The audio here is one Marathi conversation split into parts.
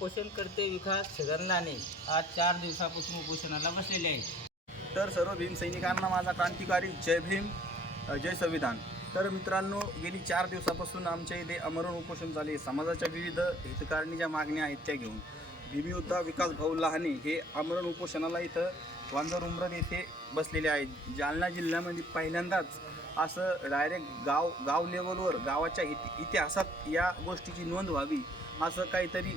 उपोषण करते विकास छगनलाने आज चार दिवसापासून उपोषणाला बसलेले आहेत. तर सर्व भीमसैनिकांना माझा क्रांतिकारी जय भीम जय संविधान. तर मित्रांनो गेली चार दिवसापासून आमच्या इथे अमरण उपोषण झाले. समाजाच्या विविध हितकारणीच्या मागण्या आहेत त्या घेऊन. भीमयोद्धा विकास भाऊ लहाने हे अमरण उपोषणाला इथं वांजर उमरद येथे बसलेले आहेत. जालना जिल्ह्यामध्ये पहिल्यांदाच असं डायरेक्ट गाव गाव लेवलवर गावाच्या इति इतिहासात या गोष्टीची नोंद व्हावी असं काहीतरी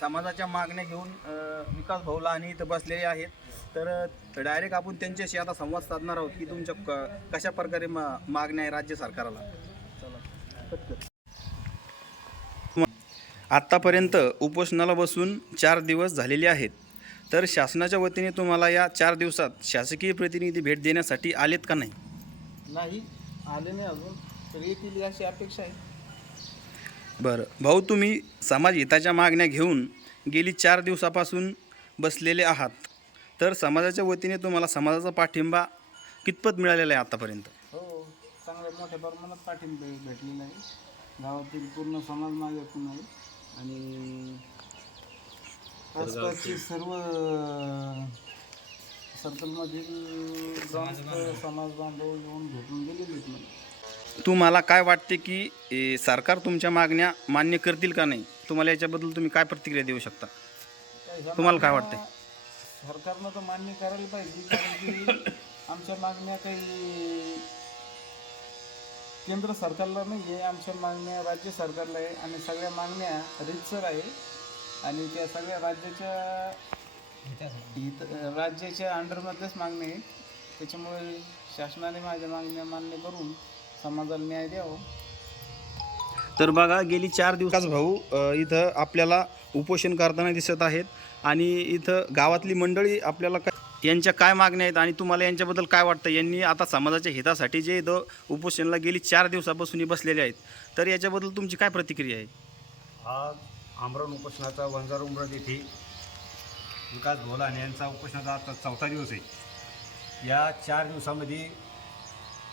समाजाच्या मागण्या घेऊन विकास भाऊला आणि इथं बसलेले आहेत. तर डायरेक्ट आपण त्यांच्याशी आता संवाद साधणार आहोत की तुमच्या क- कशा प्रकारे मा मागण्या आहे राज्य सरकारला? आत्तापर्यंत उपोषणाला बसून चार दिवस झालेले आहेत. तर शासनाच्या वतीने तुम्हाला या चार दिवसात शासकीय प्रतिनिधी भेट देण्यासाठी आलेत का नाही? नाही आले नाही अजून. तर येतील अशी अपेक्षा आहे. बरं. भाऊ तुम्ही समाज हिताच्या मागण्या घेऊन गेली चार दिवसापासून बसलेले आहात. तर समाजाच्या वतीने तुम्हाला समाजाचा पाठिंबा कितपत मिळालेला आहे आतापर्यंत? हो चांगल्या मोठ्या प्रमाणात पाठिंबा भेटलेला आहे गावातील पूर्ण समाज माझ्याकडून आहे. आणि आसपासचे सर्व सर्कलमधील समाज बांधव येऊन भेटून गेलेले आहेत मला तुम्हाला काय वाटते की ए, सरकार तुमच्या मागण्या मान्य करतील का नाही? तुम्हाला याच्याबद्दल तुम्ही काय प्रतिक्रिया देऊ शकता? ह्या तुम्हाला काय मागण्या वाटतंय? सरकारनं तर मान्य करायला पाहिजे कारण की आमच्या मागण्या काही केंद्र सरकारला नाही आहे आमच्या मागण्या राज्य सरकारला आहे आणि सगळ्या मागण्या रितसर आहे. आणि त्या सगळ्या राज्याच्या हित राज्याच्या अंडरमधल्याच मागण्या आहेत त्याच्यामुळे शासनाने माझ्या मागण्या मान्य करून समाजाला न्याय द्यावा. तर बघा गेली चार दिवसाच भाऊ अ, इथं आपल्याला उपोषण करताना दिसत आहेत. आणि इथं गावातली मंडळी आपल्याला काय यांच्या काय मागण्या आहेत आणि तुम्हाला यांच्याबद्दल काय वाटतं? यांनी आता समाजाच्या हितासाठी जे इथं उपोषणाला गेली चार दिवसापासून हे बसलेले आहेत. तर याच्याबद्दल तुमची काय प्रतिक्रिया आहे? आज आमरण उपोषणाचा वंजार उमरत येथे विकास भोलाने यांचा उपोषणाचा आता चौथा दिवस आहे. या चार दिवसामध्ये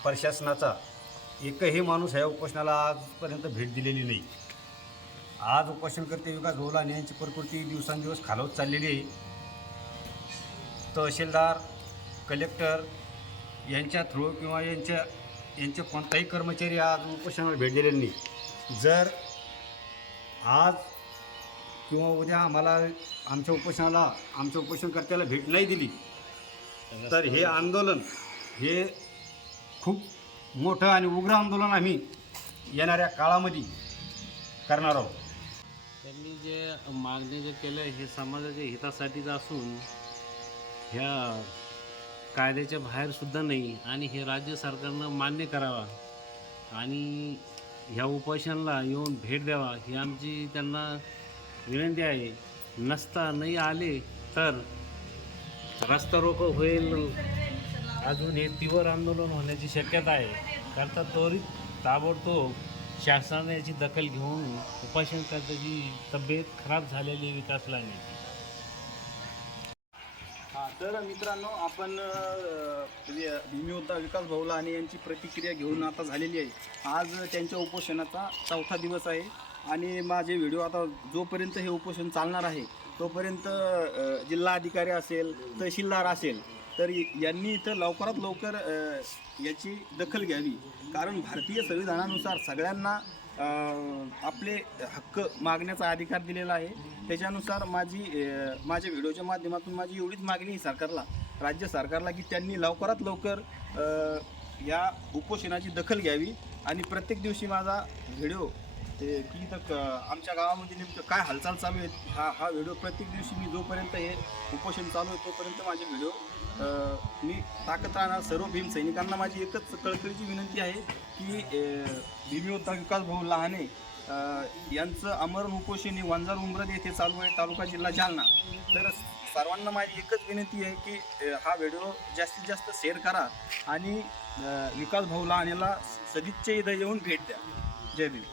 प्रशासनाचा एकही माणूस ह्या उपोषणाला आजपर्यंत भेट दिलेली नाही. आज उपोषणकर्ते विकास भोलाने यांची प्रकृती दिवसांदिवस खालवत चाललेली आहे. तहसीलदार कलेक्टर यांच्या थ्रू किंवा यांच्या यांचे कोणताही कर्मचारी आज उपोषणाला भेट दिलेले नाही. जर आज किंवा उद्या आम्हाला आमच्या उपोषणाला आमच्या उपोषणकर्त्याला भेट नाही दिली तर हे आंदोलन हे खूप मोठं आणि उग्र आंदोलन आम्ही येणाऱ्या काळामध्ये करणार आहोत. त्यांनी जे मागणी जे केलं हे समाजाच्या हितासाठीच असून ह्या कायद्याच्या बाहेरसुद्धा नाही आणि हे राज्य सरकारनं मान्य करावा आणि ह्या उपोषणाला येऊन भेट द्यावा ही आमची त्यांना विनंती आहे नसता नाही आले तर रस्ता रोको होईल. अजून हे तीव्र आंदोलन होण्याची शक्यता आहे. करता त्वरित ताबडतोब शासनाने याची दखल घेऊन उपाशनकर्त्याची तब्येत खराब झालेली विकासला नाही तर मित्रांनो आपण भीमीयोद्धा विकास भाऊला आणि यांची प्रतिक्रिया घेऊन आता झालेली आहे. आज त्यांच्या उपोषणाचा चौथा दिवस आहे आणि माझे व्हिडिओ आता जोपर्यंत हे उपोषण चालणार आहे तोपर्यंत जिल्हाधिकारी जिल्हा अधिकारी असेल तहसीलदार असेल तर यांनी इथं लवकरात लवकर याची दखल घ्यावी. कारण भारतीय संविधानानुसार सगळ्यांना आपले हक्क मागण्याचा अधिकार दिलेला आहे. त्याच्यानुसार माझी माझ्या व्हिडिओच्या माध्यमातून माझी एवढीच मागणी आहे सरकारला राज्य सरकारला की त्यांनी लवकरात लवकर या उपोषणाची दखल घ्यावी आणि प्रत्येक दिवशी माझा व्हिडिओ ते की इथं आमच्या गावामध्ये नेमकं काय हालचाल चालू आहेत हा हा व्हिडिओ प्रत्येक दिवशी मी जोपर्यंत हे उपोषण चालू आहे तोपर्यंत माझे व्हिडिओ मी टाकत राहणार सर्व भीम सैनिकांना माझी एकच कळकळीची विनंती आहे की भीमयोद्धा विकास भाऊ लहाने यांचं अमरण उपोषण हे वंजार उमरद येथे चालू आहे तालुका जिल्हा जालना. तर सर्वांना माझी एकच विनंती आहे की हा व्हिडिओ जास्तीत जास्त शेअर करा आणि विकास भाऊ लहानेला सदिच्छा इथं येऊन भेट द्या. जय भीम.